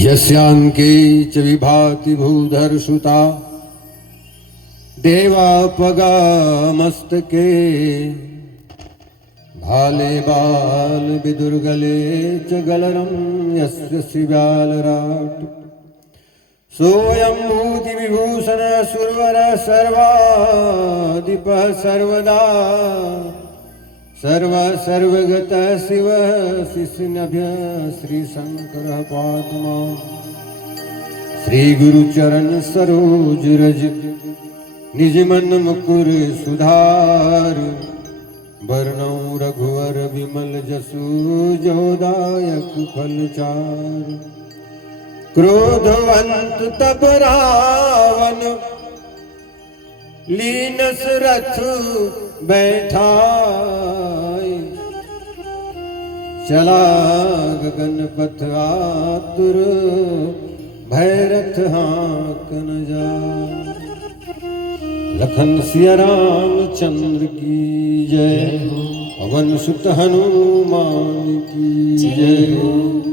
यस्यांके च विभाति भूधर्षुता देवापगामस्तके भाले बाल विदुर्गले च गलरं यस्य शिवालराट सोऽयं भूति विभूषण सुरवर सर्वाधिपः सर्वदा सर्वगत शिव शिष्यनभ्य श्री शंकर पात्मा श्री गुरुचरण सरोज रज निज मन मुकुर सुधार वर्णौ रघुवर विमल जसु जोदायक फलचार क्रोधवंत तप रावण लीनस रथ बैठाय चला गगन पथ आतुर भैरथ हाँकन जाय। लखन सिया राम चंद्र की जय पवन सुत हनुमान की जय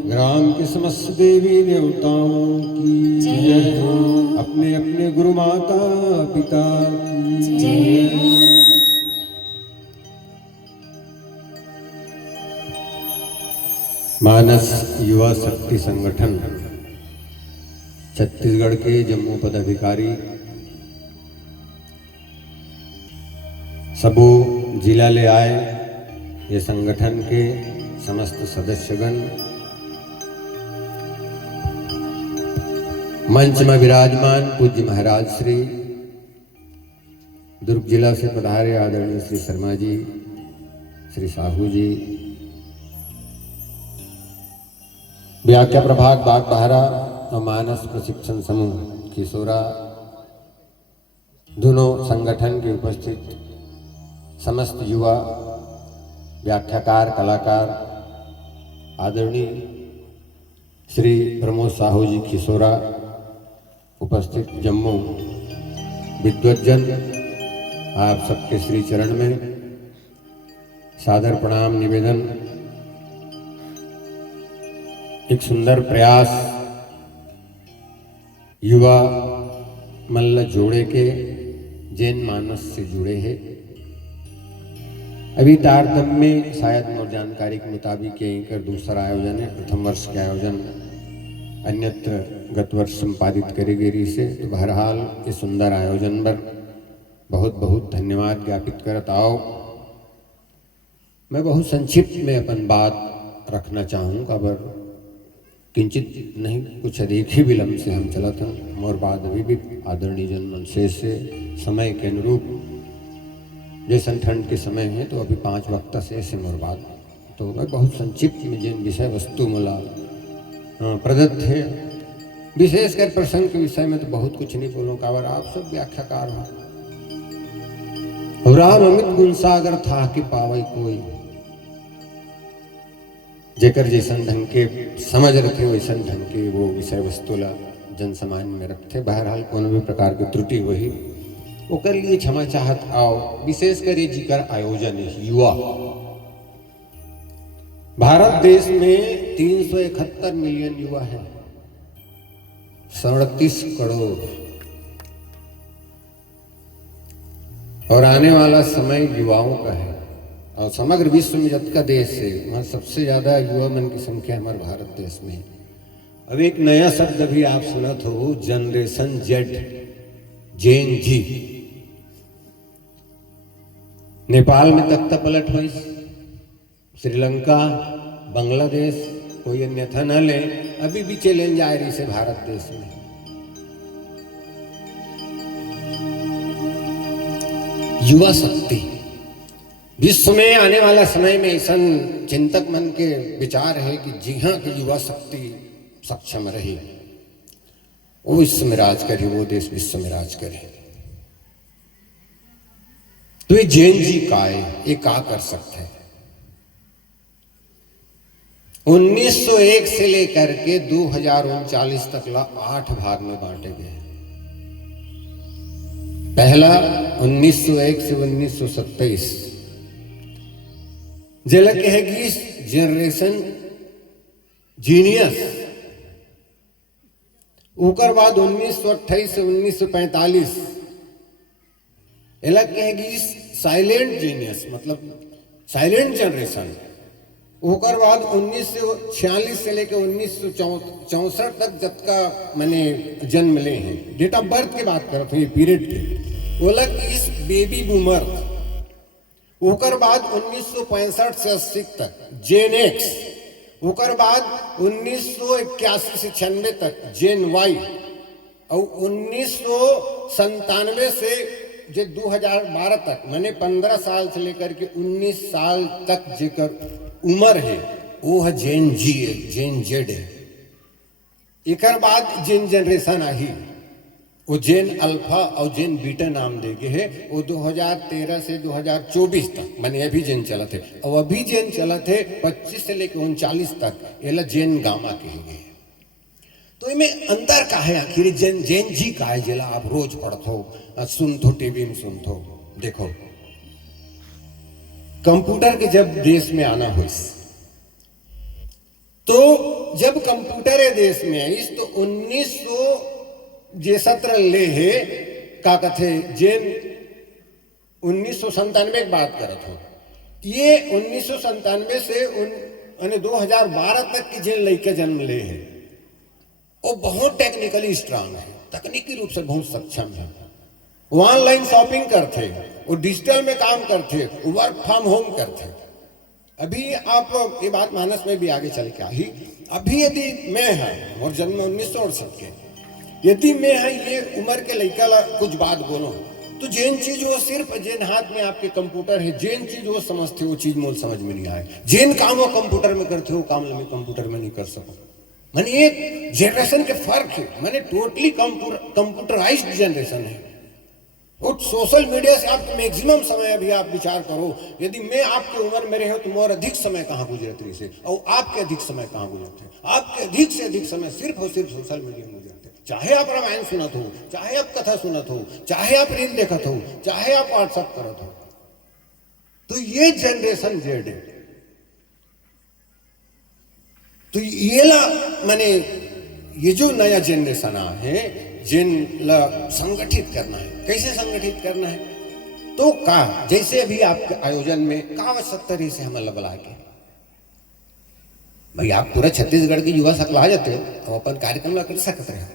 ग्राम के समस्त देवी देवताओं की जय अपने अपने गुरु माता पिता की जय। मानस युवा शक्ति संगठन छत्तीसगढ़ के जम्मू पदाधिकारी सबो जिला ले आए ये संगठन के समस्त सदस्यगण मंच में विराजमान पूज्य महाराज श्री दुर्ग जिला से पधारे आदरणीय श्री शर्मा जी श्री साहू जी व्याख्या प्रभाग बागबाहरा और मानस प्रशिक्षण समूह किशोरा दोनों संगठन के उपस्थित समस्त युवा व्याख्याकार कलाकार आदरणीय श्री प्रमोद साहू जी खिसोरा उपस्थित जम्मू विद्वज्जन आप सबके श्री चरण में सादर प्रणाम निवेदन। एक सुंदर प्रयास युवा मल्ल जोड़े के जैन मानस से जुड़े हैं। अभी तारतम्य में शायद मोर जानकारी के मुताबिक यहीं कर दूसरा आयोजन है। प्रथम वर्ष के आयोजन अन्यत्र गत वर्ष संपादित करे गेरी से तो बहरहाल ये सुंदर आयोजन पर बहुत बहुत धन्यवाद ज्ञापित करत आओ। मैं बहुत संक्षिप्त में अपन बात रखना चाहूँगा पर किंचित नहीं कुछ अधिक ही विलम्ब से हम चला था मोर बाद अभी भी आदरणीय जन मनशेष से समय के अनुरूप जैसन ठंड के समय है तो अभी 5 वक्त से ऐसे मोर बाद तो मैं बहुत संक्षिप्त में जिन विषय वस्तु मला प्रदत्त है विशेषकर प्रसंग के विषय में तो बहुत कुछ नहीं बोलूँगा और आप सब व्याख्याकार हो। राम अमित गुण सागर था कि पावई कोई जेकर जैसन ढंग के समझ रखे वैसन ढंग के वो विषय वस्तु ला जन सामान्य में रखते। बहरहाल कोनो भी प्रकार की त्रुटि वही ओकर लिए क्षमा चाहत आओ। विशेषकर ये जिकर आयोजन है युवा भारत देश में 371 मिलियन युवा है 37 करोड़ और आने वाला समय युवाओं का है और समग्र विश्व में जब का देश है वहाँ सबसे ज्यादा युवा मन की संख्या हमारे भारत देश में। अब एक नया शब्द भी आप सुनत हो जनरेशन जेड जेन जी नेपाल में तख्ता पलट हुई श्रीलंका बांग्लादेश कोई अन्यथा न ले अभी भी चैलेंज आ रही से भारत देश में। युवा शक्ति विश्व में आने वाला समय में ऐसा चिंतक मन के विचार है कि जी हाँ कि युवा शक्ति सक्षम रहे वो विश्व में राज करे वो देश विश्व में राज करे। तो ये जैन जी का है ये क्या कर सकते हैं। 1901 से लेकर के 2039 तक 8 भाग में बांटे गए। पहला 1901 से 1927 जेल कहेगी जनरेशन जीनियस ओकर बाद 1928 से 1945 अलग कहेगी साइलेंट जीनियस, मतलब साइलेंट जनरेशन। ओकर बाद 1946 से लेकर 1964 तक जब का मैंने जन्म ले हैं, डेट ऑफ बर्थ की बात करते हैं, ये पीरियड के वो अलग इस बेबी बूमर। ओकर बाद 1965 से 80 तक जेन एक्स। ओकर बाद 1981 से 96 तक जेन वाई। और 1997 से जो 2012 तक मैंने 15 साल से लेकर के 19 साल तक जेकर उम्र है वो है जेन जी है, जेन जेड है। एकर बाद जेन जनरेशन आई वो जेन अल्फा और जेन बीटा नाम देके है, वो 2013 से 2024 तक मैंने अभी जेन चला थे। और अभी जेन चला थे 25 से लेकर 39 तक ये जेन गामा कहेंगे। तो इनमें अंतर का है आखिर जेन जेन जी का है, जेला आप रोज पढ़ो सुनथो टीवी में सुनथो। देखो कंप्यूटर के जब देश में आना हो, तो जब कंप्यूटर है देश में आई तो 1917 ले है का कथे जेन 1997 की बात करत हो। ये 1997 से 2012 तक की जेन लड़के जन्म ले है वो बहुत टेक्निकली स्ट्रांग है, तकनीकी रूप से बहुत सक्षम है। वो ऑनलाइन शॉपिंग करते, वो डिजिटल में काम करते, वर्क फ्रॉम होम करते। अभी आप ये बात मानस में भी आगे चल के आई, अभी यदि मैं है और जन्म 1968 के, यदि मैं है ये उम्र के लड़का कुछ बात बोलो तो जेन चीज वो सिर्फ जेन हाथ में आपके कंप्यूटर है, जेन चीज वो समझते वो चीज मोल समझ में नहीं आए। जेन काम वो कंप्यूटर में करते हो काम में कंप्यूटर में नहीं कर सको। माने एक जनरेशन के फर्क है, माने टोटली कंप्यूटराइज्ड जनरेशन है। और सोशल मीडिया से आप मैक्सिमम समय अभी आप विचार करो, यदि मैं आपके उम्र में रहे हो तो मोर अधिक समय कहाँ गुजरते से, और आपके अधिक समय कहाँ गुजरते, आपके अधिक से अधिक समय सिर्फ और सिर्फ सोशल मीडिया में गुजरते। चाहे आप रामायण सुनत हो, चाहे आप कथा सुनत हो, चाहे आप रील देखत हो, चाहे आप व्हाट्सएप करत हो। तो ये जनरेशन जेड है। तो ये ला माने ये जो नया जनरेशन है जिन ला संगठित करना है। कैसे संगठित करना है तो का जैसे अभी आपके आयोजन में का आवश्यकता से हम बुला के भाई आप पूरा छत्तीसगढ़ के युवा सकला जाते हो तो अपन कार्यक्रम ला कर सकते हैं,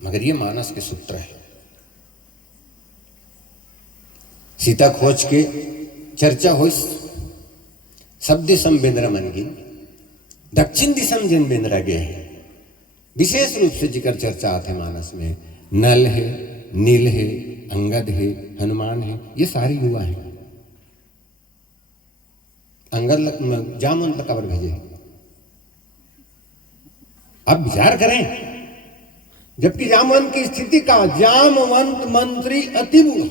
मगर ये मानस के सूत्र है। सीता खोज के चर्चा हो, सब दिशम बेंद्रा मन की दक्षिण दिशम जिन बेंद्रा गए हैं, विशेष रूप से जिक्र चर्चा आते मानस में नल है, नील है, अंगद है, हनुमान है, ये सारे युवा हैं। अंगद जामवंत तक खबर भेजे, अब विचार करें। जबकि जामवंत की स्थिति का, जामवंत मंत्री अति बूढ़ा,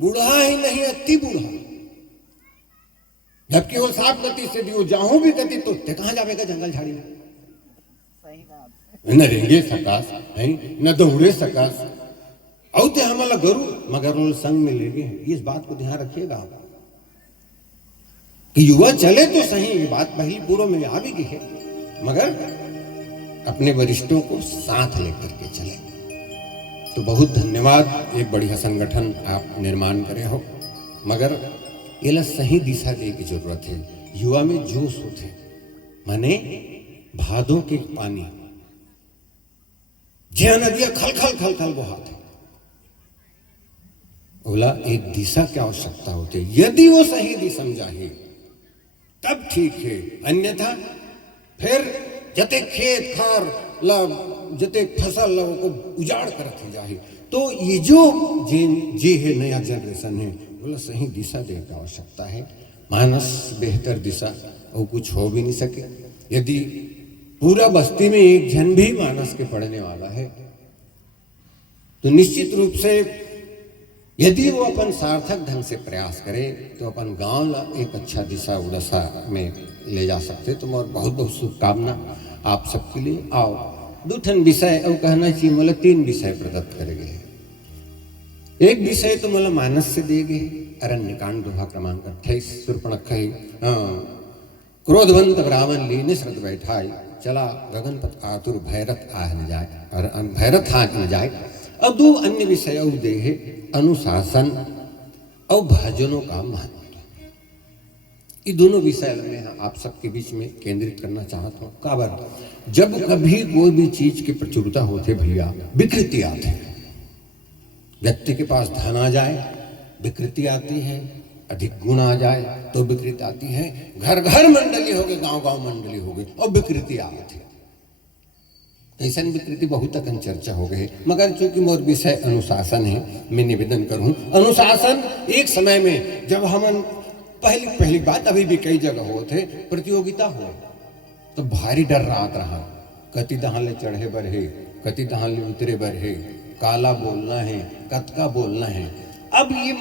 बूढ़ा ही नहीं अति बूढ़ा, जबकि वो साफ गति से दियो जाहू भी गति तो कहां जाएगा जंगल झाड़ी में, न रेंगे सकाश है न दौड़े सकाश औते हमारा गरु मगर वो संग में ले गए। इस बात को ध्यान रखिएगा आप कि युवा चले तो सही, ये बात पहली पूर्व में आ भी गई है, मगर अपने वरिष्ठों को साथ लेकर के चले। तो बहुत धन्यवाद, एक बढ़िया संगठन आप निर्माण करे हो, मगर ये सही दिशा दे की जरूरत है। युवा में जोश होते माने भादों के पानी ज्या नदियां खल खल खल खल बहाते, बोला एक दिशा की आवश्यकता होती है। यदि वो सही दिशा समझाए तब ठीक है, अन्यथा फिर जते खेत खार ला जते फसल ला को उजाड़ करते जाए। तो ये जो जे है नया जनरेशन है, बोला सही दिशा दे की आवश्यकता है। मानस बेहतर दिशा और कुछ हो भी नहीं सके। यदि पूरा बस्ती में एक जन भी मानस के पढ़ने वाला है तो निश्चित रूप से यदि वो अपन सार्थक ढंग से प्रयास करे तो अपन गांव ला एक अच्छा दिशा उड़सा में ले जा सकते। तो मोर बहुत बहुत शुभकामना आप सबके लिए। आओ दो ठन विषय और कहना चाहिए, मतलब 3 विषय प्रदत्त करेंगे। एक विषय तो मतलब मानस से देगे, अरण्यकांड दोहा क्रमांक 28 शूर्पणखा क्रोधवंत रावण ली निश्रत बैठाई चला गगनपत आतुर भैरथ आह न जाए और भैरथ आह न जाए। अब दो अन्य विषय देहे अनुशासन और भजनों का महत्व। ये दोनों विषय में आप सबके बीच में केंद्रित करना चाहता हूँ। काबर जब कभी कोई भी चीज की प्रचुरता होते भैया विकृति आती है। व्यक्ति के पास धन आ जाए विकृति आती है, अधिक गुण आ जाए तो विकृति आती है, घर घर मंडली हो गए, गांव गांव मंडली हो गई और विकृति आती है। ऐसा विकृति बहुत तक चर्चा हो गई, मगर चूंकि मोर विषय अनुशासन है, मैं निवेदन करूं अनुशासन। एक समय में जब हम पहली बात, अभी भी कई जगह हो थे प्रतियोगिता हो तो भारी डर रात रहा, कति दहान ले चढ़े बर है, कति दहान ले उतरे बर है, काला बोलना है, कतका बोलना है। अब ये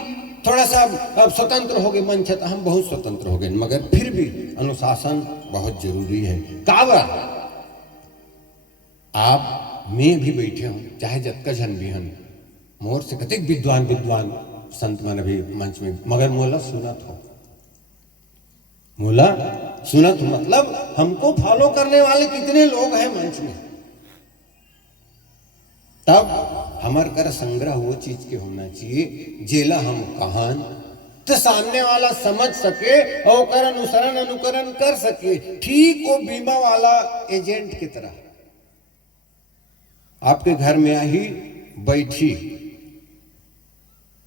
थोड़ा सा अब स्वतंत्र हो गए मंच है तो हम बहुत स्वतंत्र हो गए, मगर फिर भी अनुशासन बहुत जरूरी है। काबर आप मैं भी बैठे हूं, चाहे जतका जन भी हन, मोर से कतिक विद्वान संत मन भी मंच में, मगर मोला सुनत हो, मोला सुनत हो मतलब हमको फॉलो करने वाले कितने लोग हैं मंच में। तब हमार कर संग्रह वो चीज के होना चाहिए जेला हम कहान तो सामने वाला समझ सके और कर अनुसरण अनुकरण कर सके। ठीक वो बीमा वाला एजेंट की तरह आपके घर में आई बैठी,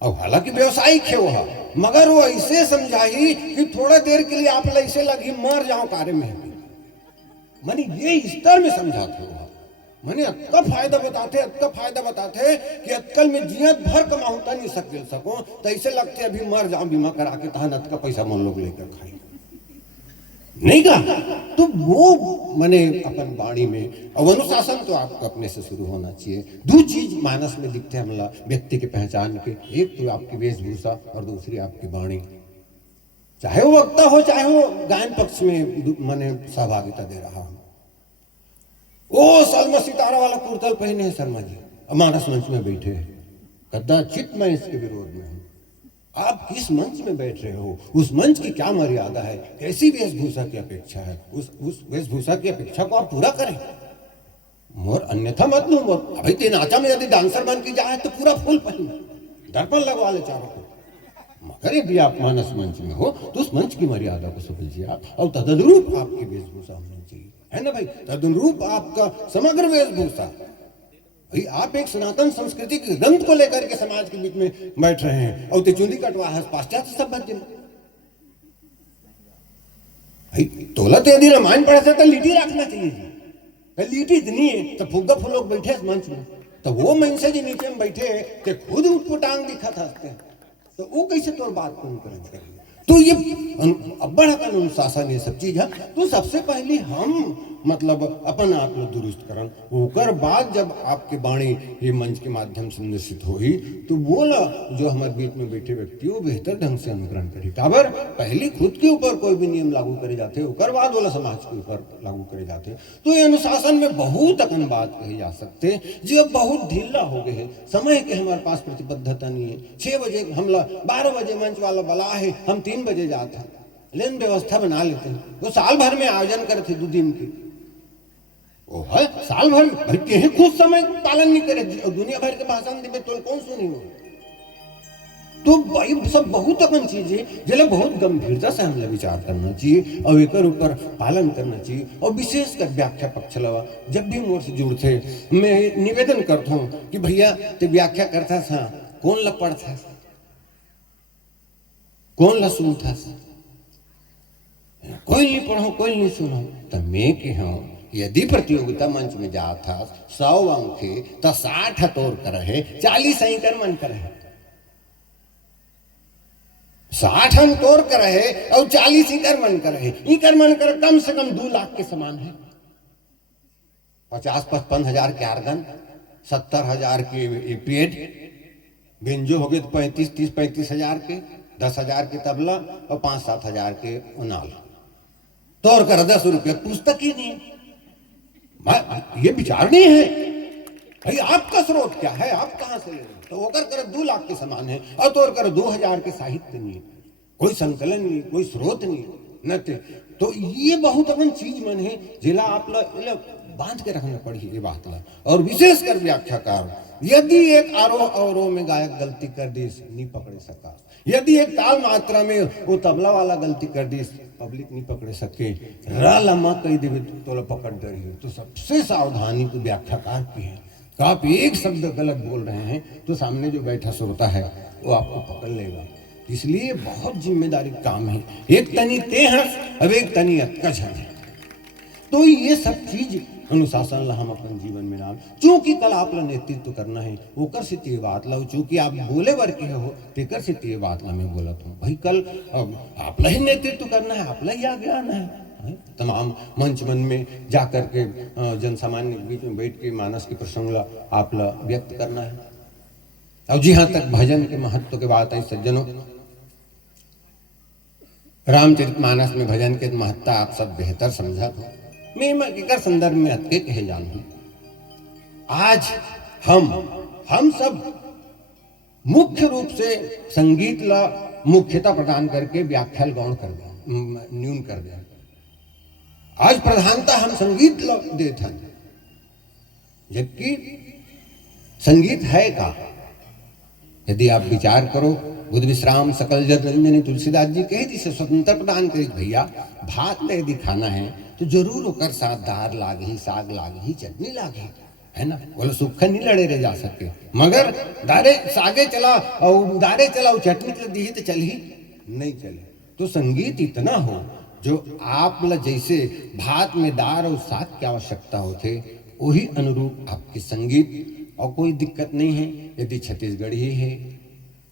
और हालांकि व्यवसायिक है वह, मगर वो ऐसे समझाई कि थोड़ा देर के लिए आप ऐसे लगी मर जाओ कार्य में, मानी ये स्तर में समझाते हो। मैंने अतका फायदा बताते कि अतकल में जियत भर कमाऊता नहीं सको, तो ऐसे लगते अभी मर जाओ बीमा करा के, तहन अतका पैसा मन लोग लेकर खाई नहीं का। तो वो मैंने अपन वाणी में, और अनुशासन तो आपको अपने से शुरू होना चाहिए। दो चीज मानस में दिखते हैं हमला व्यक्ति के पहचान के, एक तो आपकी वेशभूषा और दूसरी आपकी वाणी। चाहे वो वक्ता हो, चाहे वो गायन पक्ष में मैंने सहभागिता दे रहा हूं। ओ सलमा सितारा वाला कुर्तल पहने हैं शर्मा जी, मानस मंच में बैठे हैं, कदाचित मैं इसके विरोध में हूं। आप किस मंच में बैठ रहे हो, उस मंच की क्या मर्यादा है, कैसी वेशभूषा की अपेक्षा है, उस वेशभूषा की अपेक्षा को आप पूरा करें। मोर अन्यथा मत लो। अभी तो नाचा में यदि डांसर बन के जाए तो पूरा फुल पहने, दर्पण लगवा ले चारों को, मगर यदि आप मानस मंच में हो तो उस मंच की मर्यादा को समझिए आप, और तदनुरूप आपकी वेशभूषा होनी चाहिए, है ना भाई। तदनुरूप आपका समग्र वेशभूषा। भाई आप एक सनातन संस्कृति के ग्रंथ को लेकर के समाज के बीच में बैठ रहे हैं, और चुंदी कटवा है पाश्चात्य सभ्यता में। भाई तोला तो यदि रामायण पढ़ते तो लीटी रखना चाहिए जी, लीटी इतनी है तो फुग्गा फुलोग बैठे इस मंच में, तो वो मनसे जी नीचे में बैठे ते खुद उनको टांग दिखा था, तो वो कैसे तोर बात को करेंगे। तो ये बड़ा अनुशासन ये सब चीज है। तो सबसे पहले हम मतलब अपन आप लोग दुरुस्त करन, ओकर बाद जब आपके वाणी ये मंच के माध्यम से निश्चित होगी तो बोला जो हमारे बीच में बैठे व्यक्ति वो बेहतर ढंग से अनुकरण करे। काबर पहले खुद के ऊपर कोई भी नियम लागू करे जाते, ओकर बाद वाला समाज के ऊपर लागू करे जाते। तो ये अनुशासन में बहुत अकन बात कही जा सकते जो बहुत ढीला हो गए है। समय के हमारे पास प्रतिबद्धता नहीं है। 6 बजे हमला 12 बजे मंच वाला बला है, हम 3 बजे जाते हैं, लेकिन व्यवस्था बना लेते हैं। वो साल भर में आयोजन करते 2 दिन की, ओ है साल भर में खुद समय पालन नहीं करे, दुनिया भर के भाषण दे तो कौन सुनी हो। तो भाई सब बहुत अपन चीजें जिले बहुत गंभीरता से हमने विचार करना चाहिए और एक ऊपर पालन करना चाहिए। और विशेषकर व्याख्या पक्ष लवा जब भी मोर से जुड़ते मैं निवेदन करता हूँ कि भैया ते व्याख्या करता था, कौन ला पढ़ता, कौन ला सुनता, कोई नहीं पढ़ो कोई नहीं सुनो। तो मैं के हाँ यदि प्रतियोगिता मंच में जाता 100 अंक है तो 60 तोड़ कर है, 40 अंक मन कर है, 60 अंक तोड़ कर है और 40 इंकर मन कर है। इंकर मन कर कम से कम 2 लाख के समान है। 50-55 हजार के आर्गन, 70 हजार के पेड, बेंजो हो गए तो 35 हजार के, 10 हजार के तबला और 5-7 हजार के उनाल। तोड़ कर 10 रुपये पुस्तक ही नहीं। ये विचार नहीं है भाई आपका स्रोत क्या है, आप कहां से ले रहे, तो वो कर 2 लाख के समान है और तोड़ कर 2000 के साहित्य नहीं, कोई संकलन नहीं, कोई स्रोत नहीं, न तो ये बहुत अपन चीज मन है जिला आपला बांध के रखना पड़ी ये बात ला। और विशेष कर व्याख्याकार यदि एक आरोह अवरोह में गायक गलती कर दी नहीं पकड़े सका, यदि एक ताल मात्रा में वो तबला वाला गलती कर दी पब्लिक नहीं पकड़े सके, रा लम्मा कही देवे तो पकड़ रही हो, तो सबसे सावधानी तो व्याख्याकार की है। तो आप एक शब्द गलत बोल रहे हैं तो सामने जो बैठा श्रोता है वो आपको पकड़ लेगा। इसलिए बहुत जिम्मेदारी काम है। एक तनी ते हंस अब एक तनी अटकच है। तो ये सब चीज अनुशासन ला हम अपन जीवन में नाम चूंकि कल आप ला नेतृत्व करना है ओकर से ते बात ला, चूंकि आप बोले वर के हो तेकर से ते बात ला मैं बोलत हूँ भाई कल आप ला ही नेतृत्व करना है, आप ला ही आगे आना है। तमाम मंच मन में जा करके जन सामान्य के बीच में बैठ के मानस के प्रसंग ला आप ला व्यक्त करना है। अब जी हाँ तक भजन के महत्व के बात है सज्जनों, रामचरितमानस में भजन के महत्ता आप सब बेहतर समझा हो। मैं केकर संदर्भ में अतके कहे जानूं। आज हम सब मुख्य रूप से संगीत ला मुख्यता प्रदान करके व्याख्याल गौण कर दे न्यून कर दे। आज प्रधानता हम संगीत ला देते हैं, जबकि संगीत है का यदि आप विचार करो बुद्ध विश्राम सकल जग रंजनी तुलसीदास जी कहे जिसे स्वतंत्र प्रदान करी भैया भात में यदि खाना है तो जरूर ओकर साथ दार लागी साग लागी चटनी लागी है ना, बोले सुख नहीं लड़े रह जा सके मगर दारे सागे चला और दारे चला और चटनी चल दी तो चल ही नहीं चले। तो संगीत इतना हो जो आप जैसे भात में दार और साग की आवश्यकता होते वही अनुरूप आपकी संगीत। और कोई दिक्कत नहीं है यदि छत्तीसगढ़ी है,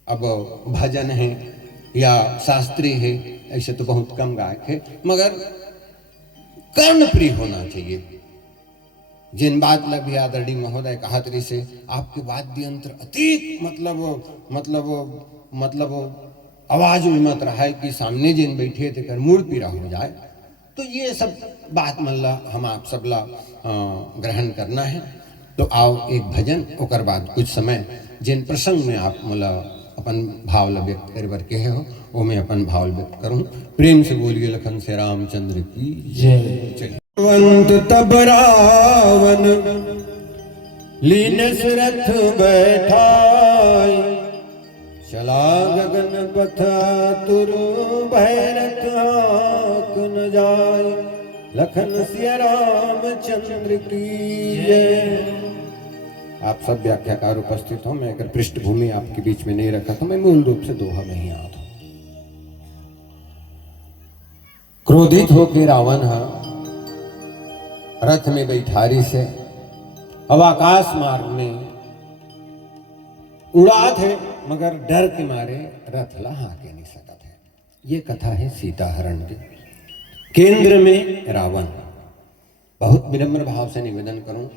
अब भजन है या शास्त्रीय है, ऐसे तो बहुत कम गायक है, मगर कर्णप्रिय होना चाहिए। जिन बात लगी आदरणीय महोदय कहा तरी से आपके वाद्य यंत्र अतीत मतलब आवाज में मत रहा है कि सामने जिन बैठे थे कर मूड पीरा हो जाए। तो ये सब बात मल्ला हम आप सब ला ग्रहण करना है। तो आओ एक भजन ओकर बाद कुछ समय जिन प्रसंग में आप मतलब अपन भाव व्यक्त कर बर के हो वो मैं अपन भाव व्यक्त करूं। प्रेम से बोलिए लखन से रामचंद्र की जय। चलिए तब रावण लीन रथ बैठाई चला गगन पथा तुर भैरथ न जाय लखन सिया रामचंद्र की जय। आप सब व्याख्याकार उपस्थित हो, मैं अगर पृष्ठभूमि आपके बीच में नहीं रखा तो मैं मूल रूप से दोहा में ही आता हूं। क्रोधित होकर रावण रथ में बैठारी से अब आकाश मार्ग में उड़ा थे मगर डर के मारे रथ ला हाके नहीं सकता है। ये कथा है सीता हरण की। केंद्र में रावण। बहुत विनम्र भाव से निवेदन करूं,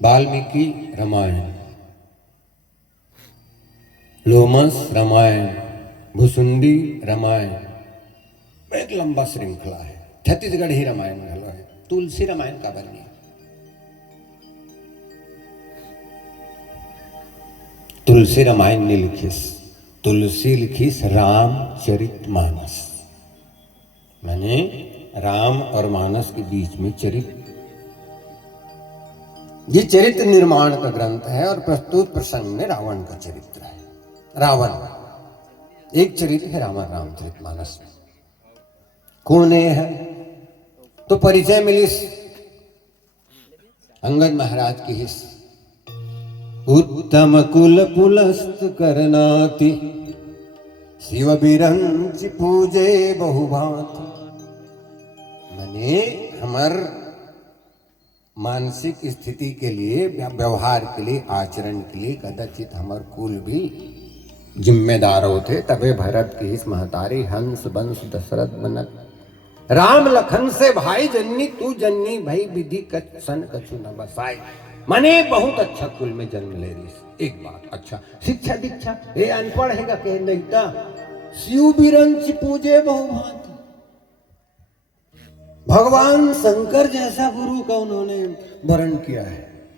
वाल्मीकि रामायण, लोमस रामायण, भुसुंडी रामायण एक लंबा श्रृंखला है। छत्तीसगढ़ी रामायण घलो है, तुलसी रामायण का बनी। तुलसी रामायण ने लिखिस, तुलसी लिखिस रामचरितमानस, माने राम और मानस के बीच में चरित्र। ये चरित्र निर्माण का ग्रंथ है और प्रस्तुत प्रसंग में रावण का चरित्र है। रावण एक चरित्र है रामचरितमानस में। कौन है तो परिचय मिलिस अंगद महाराज की हिस्स। उत्तम कुल पुलस्त करनाति शिव बिरंच पूजे बहुभांति। माने हमार मानसिक स्थिति के लिए, व्यवहार के लिए, आचरण के लिए कदाचित हमार कुल भी जिम्मेदार होते। तबे भरत की इस महतारी हंस बंस दशरथ बनत राम लखन से भाई जन्नी तू जन्नी भाई विधि सन कछु न बसाई। माने बहुत अच्छा कुल में जन्म ले रही। एक बात अच्छा शिक्षा दीक्षा ये अनपढ़ है कह नहीं था। शिव बिरंच पूजे बहुभांति। भगवान शंकर जैसा गुरु का उन्होंने वर्ण किया है।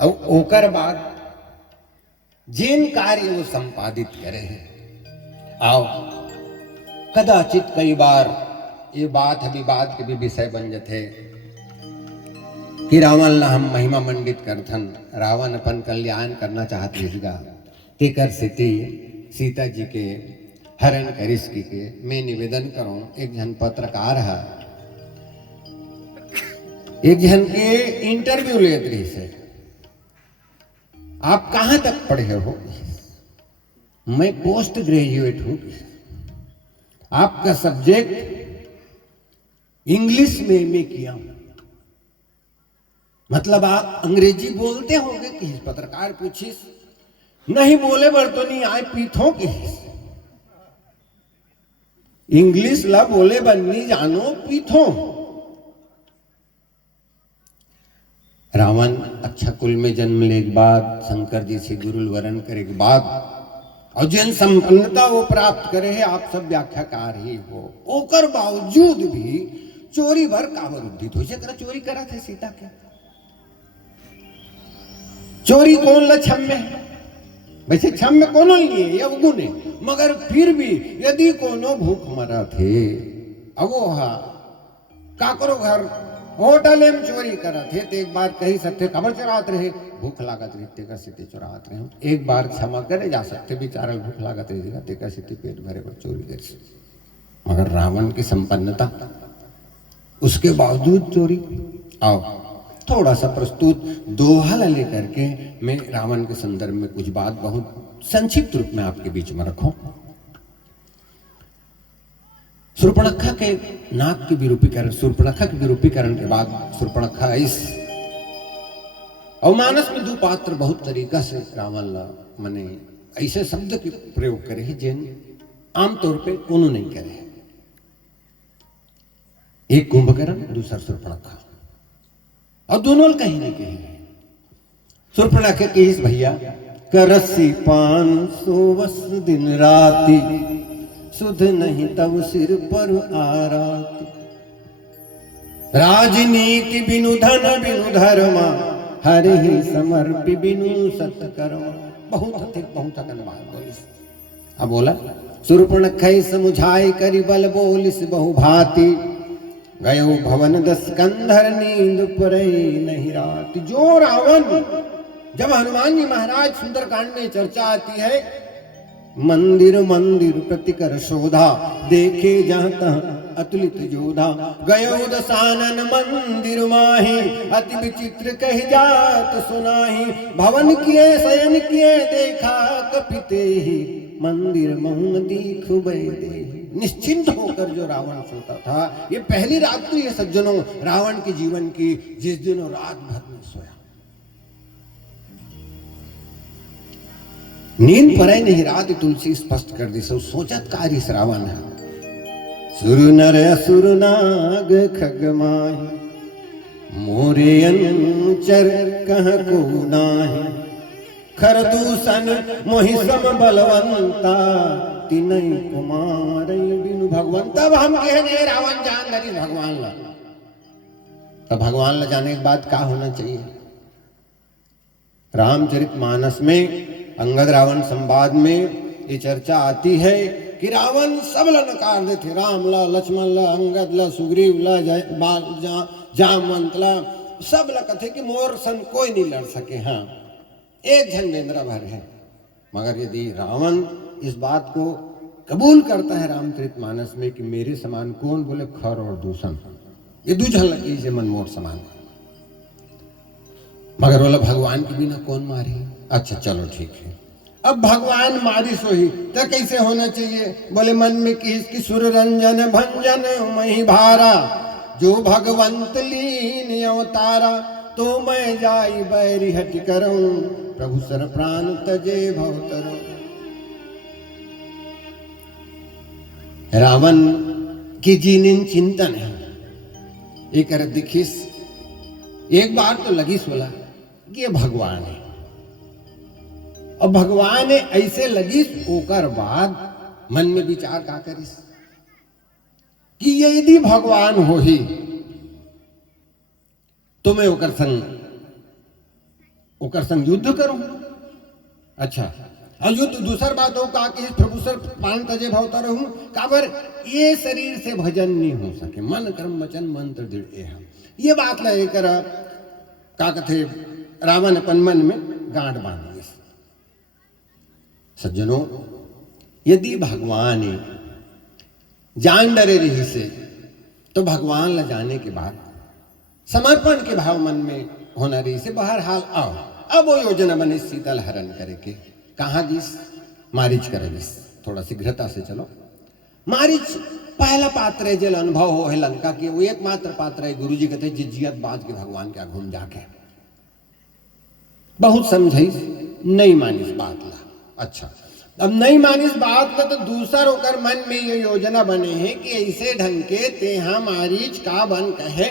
अब ओकर बाद जिन कार्य वो संपादित करे हैं, आओ कदाचित कई बार ये बात विवाद के भी विषय बन जाते कि रावण ला हम महिमा मंडित करथन, रावण अपन कल्याण करना चाहत रहिगा, तेकर स्थिति सीता जी के हरण करिस के मैं निवेदन करूं। एक जन पत्रकार है, एक जन के इंटरव्यू लेत रही से, आप कहां तक पढ़े हो? मैं पोस्ट ग्रेजुएट हूं। आपका सब्जेक्ट इंग्लिश में मैं किया हूं, मतलब आप अंग्रेजी बोलते होंगे कि पत्रकार पूछिस, नहीं बोले बर तो नहीं आए पीठों की इंग्लिश ला बोले बन्नी जानो पीठों। रावण अच्छा कुल में जन्म ले के बाद, शंकर जी से गुरुल वरण करे के बाद और जिन संपन्नता वो प्राप्त करे है, आप सब व्याख्याकार ही हो, ओकर बावजूद भी चोरी भर काबर उद्दित हो। चोरी करा थे सीता के, चोरी कौन ला क्षम्य है? वैसे क्षम्य कोनो लिए अवगुण है, मगर फिर भी यदि कोनो भूख मरा थे, अगो हा काकरो घर होटल में चोरी करा थे, तो एक बार कही सकते खबर चुरात रहे, भूख लागत रही तेकर सिद्धि चुरात रहे, एक बार क्षमा करे जा सकते, बेचारा भूख लागत रहेगा तेकर सिद्धि पेट भरे पर चोरी कर। मगर रावण की संपन्नता, उसके बावजूद चोरी। आओ थोड़ा सा प्रस्तुत दोहा लेकर के मैं रावण के संदर्भ में कुछ बात बहुत संक्षिप्त रूप में आपके बीच में रखूं। शूर्पणखा के नाक के विरूपीकरण, शूर्पणखा के विरूपीकरण के बाद शूर्पणखा इस अवमानस में दो पात्र बहुत तरीका से रावण ला मने ऐसे शब्द के प्रयोग करे हैं जिन आमतौर पे कोनो नहीं करे। एक कुंभकर्ण, दूसरा शूर्पणखा, और दोनों कहीं नहीं कहे। शूर्पणखा के इस भैया करसी 500 वस दिन राती, सुध नहीं तब सिर पर आराती, राजनीति बिनु धन बिनु धर्मा, हर ही समर्पि बिनु सत्कर्मा। बहुत अधिक बहुत अगनवाद बोलिस। अब बोला शूर्पणखा समुझाई करि बल बोलिस बहु भांति, गयो भवन 10 कंधर नींद परे नहीं रात। जो रावण, जब हनुमान जी महाराज सुंदरकांड में चर्चा आती है, मंदिर मंदिर प्रतिकर शोधा, देखे जहाँ तहाँ अतुलित जोधा, गयो दसानन मंदिर माही, अति विचित्र कह जात सुनाही, भवन किए शयन किए देखा कपिते ही, मंदिर मौन दीख दे। निश्चिंत होकर जो रावण सोता था, ये पहली रात तो ये सज्जनों रावण के जीवन की, जिस दिन वो रात भर में सोया, नींद परे नहीं रात, तुलसी स्पष्ट कर दी सब सोचत कार्य श्रावण है। सुर नर असुर नाग खग माहि, मोरे अनुचर कह को नाही, खर दूषण मोहि सम बलवंता, तिनई कुमार बिनु भगवान। तब हम कहने रावण जान लगी भगवान ला, तब भगवान ला जाने के बाद क्या होना चाहिए? रामचरितमानस में अंगद रावण संवाद में ये चर्चा आती है कि रावण सब ला नकार देते, राम ला, लक्ष्मण ला, अंगद ला, सुग्रीव ला, जामवंत ला, सब ला कथे कि मोर सन कोई नहीं लड़ सके, हाँ एक झंडेंद्र भर है। मगर यदि रावण इस बात को कबूल करता है रामचरितमानस में कि मेरे समान कौन, बोले खर और दूषण, ये दूजा लगी से मनमोर समान, मगर बोला भगवान के बिना कौन मारे। अच्छा चलो ठीक है, अब भगवान मारी सोही तो कैसे होना चाहिए? बोले मन में किसकी सुर रंजन भंजन मही भारा, जो भगवंत लीन अवतारा, तो मैं जाई बैरी हट करूं, प्रभु सर प्राण तजे भवतरो। रावण की जीनिन चिंतन है, एक दिखिस एक बार तो लगी सोला कि ये भगवान है, और भगवान ऐसे लगिस, ओकर बाद मन में विचार का करिस कि यदि भगवान हो ही तो मैं ओकर संग युद्ध करूं। अच्छा और जो दूसर बात हो कहा कि प्रभु सर पान तजे भवता रहूं काबर ये शरीर से भजन नहीं हो सके, मन कर्म वचन मंत्र दृढ़ है। ये बात लेकर का कथे रावण अपन मन में गांठ बांध ली। सज्जनों, यदि भगवान जान डरे रही से तो भगवान ला जाने के बाद समर्पण के भाव मन में होना रही से बाहर हाल आओ। अब वो योजना बने शीतल हरण करे के। कहाँ जिस मारिच करे जिस थोड़ा शीघ्रता से चलो। मारिच पहला पात्र है जल अनुभव हो है लंका के, वो एकमात्र पात्र है। गुरु जी कहते जिजियत बाज के भगवान क्या घूम जाके बहुत समझाई नहीं मानिस बात ला। अच्छा, अब नहीं मानिस बात ला तो दूसर होकर मन में ये योजना बने हैं कि ऐसे ढंग के तेहा मारिच का बन कहे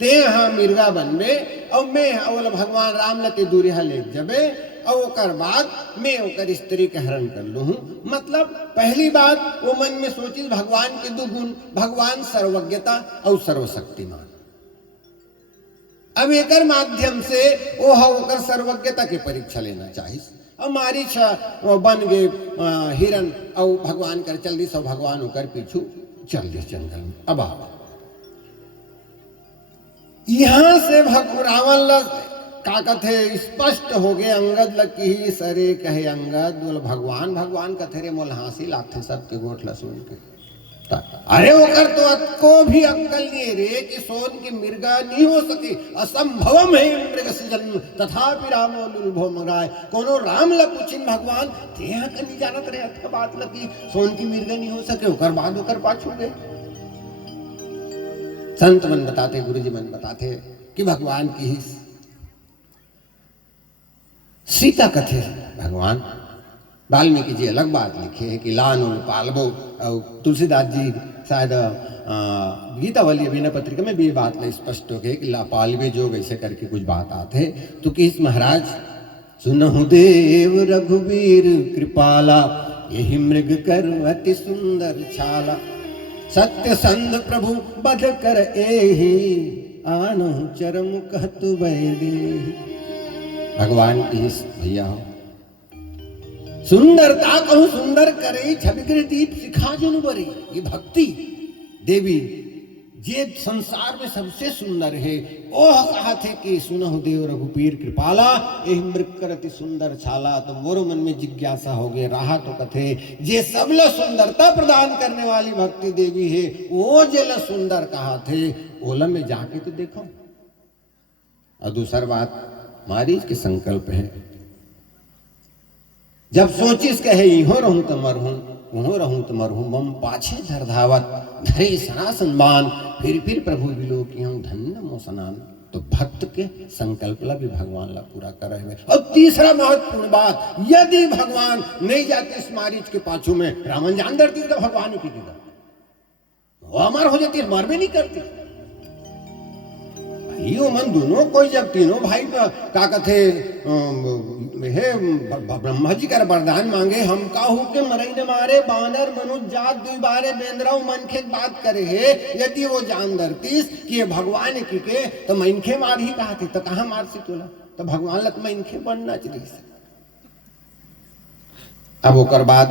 ते हाँ मिर्गा बनबे और मैं और भगवान राम लते दूरी ले जबे और ओकर बाद मैं ओकर स्त्री के हरण कर लूँ। मतलब पहली बात वो मन में सोची भगवान के दो गुण, भगवान सर्वज्ञता और सर्वशक्तिमान। अब एकर माध्यम से वो होकर सर्वज्ञता की परीक्षा लेना चाहिए। और मारिच बन गए हिरन और भगवान कर चल दी सब भगवान होकर पीछू चल दिए जंगल में। अब आओ यहां से रावण ला का कथे स्पष्ट हो गए अंगद लकी ही सरे कहे अंगद बोल भगवान भगवान कथे रे मोल हंसी लाथे सबके गोठ ला सुन के। अरे ओकर तो को भी अक्कल नहीं रे कि सोन की मृगा नहीं हो सके, असंभवम है मृग सृजन तथापि रामो लुलभो मगाए। कोनो राम ला पूछिन भगवान ते यहाँ का नहीं जानत रहे अथ बात लगी सोन की मृगा नहीं हो सके, ओकर बाद ओकर पाछू गए। संत मन बताते, गुरु जी मन बताते कि भगवान की ही सीता कथे भगवान वाल्मीकि जी अलग बात लिखे है कि लान पालबो, और तुलसीदास जी शायद गीतावली अभिनय पत्रिका में भी ये बात स्पष्ट हो गई कि ला पालवे जोग ऐसे करके कुछ बात आते तो किस महाराज सुनहु देव रघुवीर कृपाला यही मृग कर अति सुंदर छाला सत्य संध प्रभु बध कर एहि आनहु चरम कहतु वैदे। भगवान की भैया हो सुंदरता कहूं सुंदर करे छविग्र दीप सिखा जन बरी। ये भक्ति देवी जे संसार में सबसे सुंदर है ओह कहा थे कि सुनहु देव रघुपीर कृपाला एहि मृग करति सुंदर छाला। तो मोरो मन में जिज्ञासा हो गए रहा तो कथे जे सबला सुंदरता प्रदान करने वाली भक्ति देवी है वो जेला सुंदर कहा थे ओला में जाके तो देखो। और दूसरी बात मारीच के संकल्प है जब सोचिस कहे इहो रहूं तो मरहूं उहो रहूं तो मरहूं मम पाछे धर धावत धरे सनासन मान फिर प्रभु बिलो की हूं धन्य मोसनान। तो भक्त के संकल्प ला भी भगवान ला पूरा करे हुए। और तीसरा महत्वपूर्ण बात यदि भगवान नहीं जाते इस मारीच के पाछू में रावण जान डरती तो भगवान की वो अमर हो जाती मर भी नहीं करती। यो मन दोनों कोई जब तीनों भाई का कथे ब्रह्मा जी का वरदान मांगे हम काहू के मरई न मारे बानर मनुष्य जात दुई बारे बेंद्राऊ मनखे बात करे है। यदि वो जान धरतीस कि ये भगवान की के तो मनखे मार ही कहा थे तो कहाँ मार सी तोला तो भगवान लत मनखे बनना चाहिए। अब ओकर बाद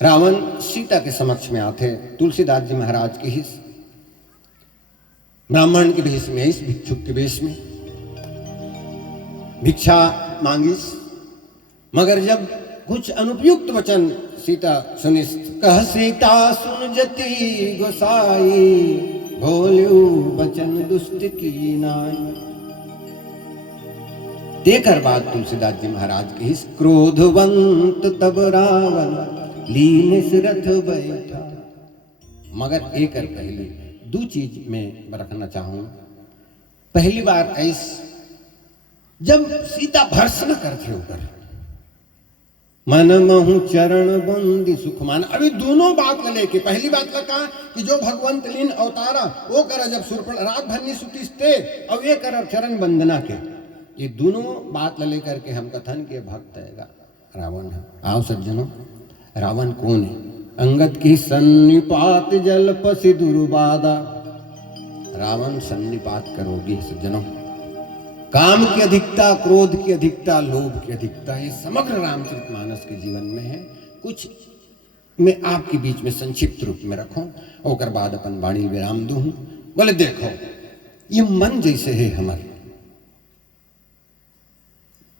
रावण सीता के समक्ष में आते तुलसीदास जी महाराज के ही ब्राह्मण के भेष में इस भिक्षुक के भेष में भिक्षा मांगिस। मगर जब कुछ अनुपयुक्त वचन सीता सुनिस कह सीता सुन जति गोसाई बोल्यो वचन दुष्ट की नाई। देकर बाद तुलसीदास जी महाराज के इस क्रोधवंत तब रावण लीन रथ बैठा। मगर एक पहले दो चीज में रखना चाहूं। पहली बार ऐस जब सीता भर्सना करते ऊपर मन महु चरण बंदी सुखमान। अभी दोनों बात लेके पहली बात कहा कि जो भगवंत लीन अवतारा वो करा जब सुरपण रात भरनी सुतिस्ते और ये कर चरण वंदना के। ये दोनों बात लेकर के हम कथन के भक्त है रावण है। आओ सज्जनों रावण कौन है? अंगद की सन्निपात जलपसि दुर्बादा। रावण सन्निपात करोगी सज्जनों काम की अधिकता, क्रोध की अधिकता, लोभ की अधिकता, ये समग्र रामचरितमानस के जीवन में है। कुछ मैं आपके बीच में संक्षिप्त रूप में रखूं और बाद अपन वाणी विराम दूं। बोले देखो ये मन जैसे है हमारे,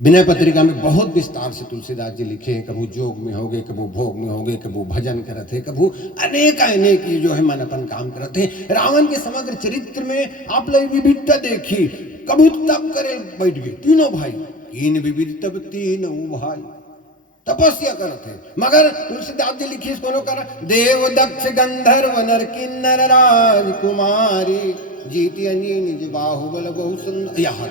विनय पत्रिका में बहुत विस्तार से तुलसीदास जी लिखे हैं। कभू जोग में हो गए, कभू भोग में हो गए, कभू भजन करते, कभू अनेक जो है मन अपन काम करते। रावण के समग्र चरित्र में आप लोग विविधता देखी। कभू तप करे बैठ गए तीनों भाई, तीन विविध तब तीनों भाई तपस्या करते। मगर तुलसीदास जी लिखी इसको कर, देव दक्ष गंधर्व नर किन्नर राजकुमारी जीती निज बाहुबल बहु सुंदर। यहाँ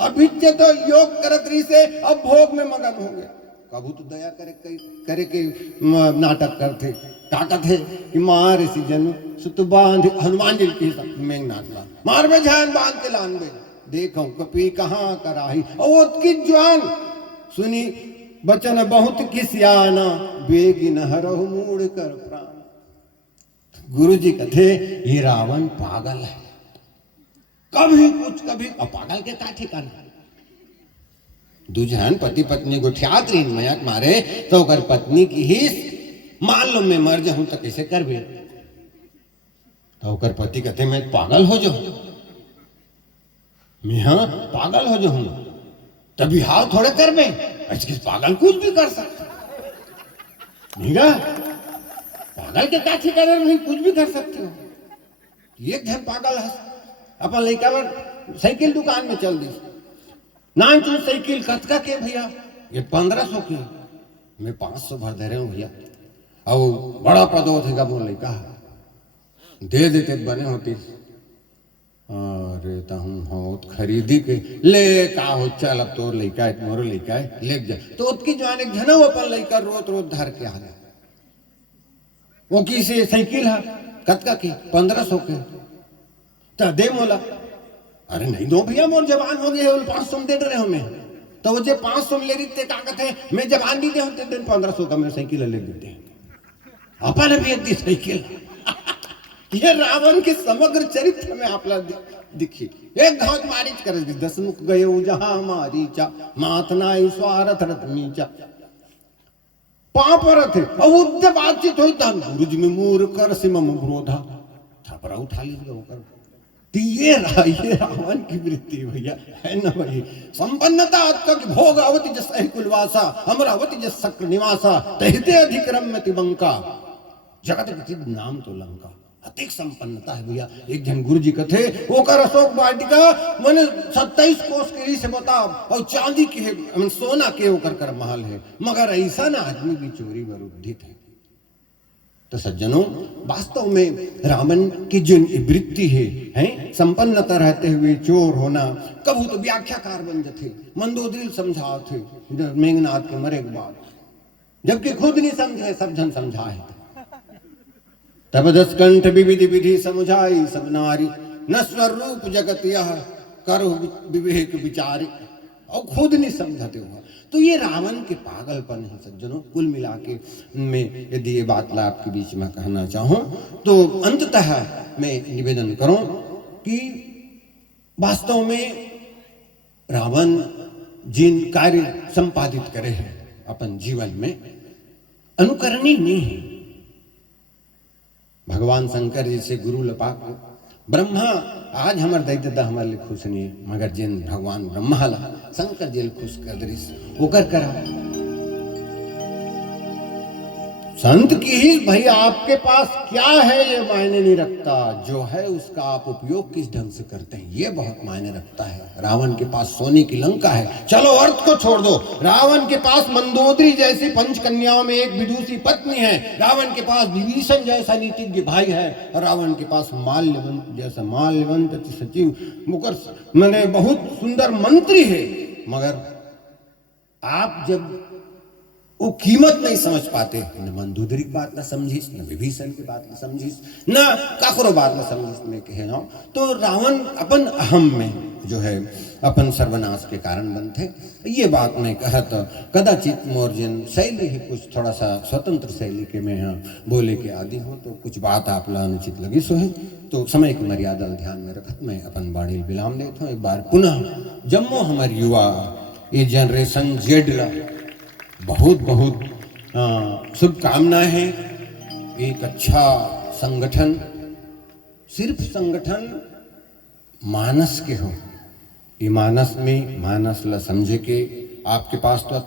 अभी तो योग करत रही से अब भोग में मगन हो गए। कभू तो दया करे के नाटक करते, ताकत है कि मार इसी जन सुत बांध, हनुमान जी की मेघनाथ ला मार में जान बांध के लान बे, देखो कपी कहाँ कराही और की जवान सुनी बचन बहुत किसियाना बेगिन हरहु मूड़ कर प्राण। गुरु जी कहते ये रावण पागल है, कभी कुछ कभी पागल के का ठिकाना। दुजहन पति पत्नी को ठ्यात्रीन मयक मारे तो अगर पत्नी की ही मान लो मैं मर जाऊं तो कैसे कर बे, तो अगर पति कहते मैं पागल हो जाऊं, मैं हाँ पागल हो जाऊं, तभी हाव थोड़े कर बे, अच्छी पागल कुछ भी कर सकता नहीं गा। पागल के का ठिकाना नहीं, कुछ भी कर सकते हो। एक जन पागल है अपन लड़का पर साइकिल दुकान में चल दी, नाम चूज साइकिल कतका के भैया, ये 1500 की, मैं 500 भर दे रहा हूँ भैया। और बड़ा पदो थे बोल लड़का दे देते बने होती। अरे हम खरीदी के ले का हो, चल अब तो लड़का है मोरो लड़का है ले जा, तो उसकी जवान एक झना अपन लड़का रोत रोत धर के आ गया। वो किसी साइकिल है कतका की 1500 के, दे मोला। अरे नहीं दो भैया मोर जवान हो गए 500 दे रहे हमें, तो वो जे 500 ले रही थे कागत है, मैं जवान भी दे होते दिन 1500 का मैं साइकिल ले देते हैं अपन भी एक साइकिल। ये रावण के समग्र चरित्र में आप दिखी। एक घात मारिच कर दी, 10 मुख गए जहां मारीचा, माथनाई स्वार्थ रत्नीचा पापर थे। और उद्य बातचीत हुई था, गुरुजी में मूर कर सिमम क्रोधा छपरा उठा लीजिए। ये रावण की वृत्ति भैया है ना भाई। संपन्नता भोग अवति जस कुलवासा, अमरावती जस सक्र निवासा, तहिते अधिक्रम में तिबंका, जगत प्रसिद्ध नाम तो लंका। अधिक संपन्नता है भैया। एक जन गुरु जी कथे वो कर अशोक वाटिका मैंने 27 कोस के से बता, और चांदी के है सोना के होकर कर महल है, मगर ऐसा ना आदमी की चोरी वरुद्धित है। तो सज्जनों वास्तव में रावण की जो वृत्ति है संपन्नता रहते हुए चोर होना। कबू तो व्याख्याकार बन जाते, मंदोदरी समझा थे मेघनाथ के मरे के बाद, जबकि खुद नहीं समझे सब जन समझाए। तब 10 कंठ विविधि विधि समझाई सब नारी, न स्वरूप जगत यह करो विवेक विचारी, और खुद नहीं समझाते हुआ। तो ये रावण के पागलपन है सज्जनों। कुल मिला के मैं यदि ये बात ला आपके बीच में कहना चाहूं तो अंततः मैं निवेदन करूं कि वास्तव में रावण जिन कार्य संपादित करे हैं अपन जीवन में अनुकरणीय नहीं है। भगवान शंकर जी से गुरु लपाक ब्रह्मा आज हमारे दैत्य हमारे लिए खुश नहीं है, मगर जिन भगवान ब्रह्मा ला शंकर जी खुश कर दृश्य होकर करा। संत की ही भाई आपके पास क्या है ये मायने नहीं रखता, जो है उसका आप उपयोग किस ढंग से करते हैं ये बहुत मायने रखता है। रावण के पास सोने की लंका है, चलो अर्थ को छोड़ दो। रावण के पास मंदोदरी जैसी 5 कन्याओं में एक विदुषी पत्नी है, रावण के पास विभीषण जैसा नीतिज्ञ भाई है, और रावण के पास माल्यवंत जैसा माल्यवंत सचिव मुकर मैंने बहुत सुंदर मंत्री है। मगर आप जब वो कीमत नहीं समझ पाते। न मंदोदरी की बात न समझिस, न विभीषण की बात न समझिस, न काकरो बात न समझिस में कहे ना। तो रावण अपन अहम में जो है अपन सर्वनाश के कारण बनते। ये बात मैं कहत कदाचित मोर जिन शैली ही कुछ थोड़ा सा स्वतंत्र शैली के में यहाँ बोले के आदि हो, तो कुछ बात आप ला अनुचित लगी सो है, तो समय की मर्यादा ध्यान में रखत मैं अपन बाड़ी विलाम लेता हूँ। एक बार पुनः जम्मो हमारे युवा ये जनरेशन जेड ला बहुत बहुत शुभकामनाएं हैं। एक अच्छा संगठन, सिर्फ संगठन मानस के हो, ये मानस में मानस ला समझे के आपके पास तो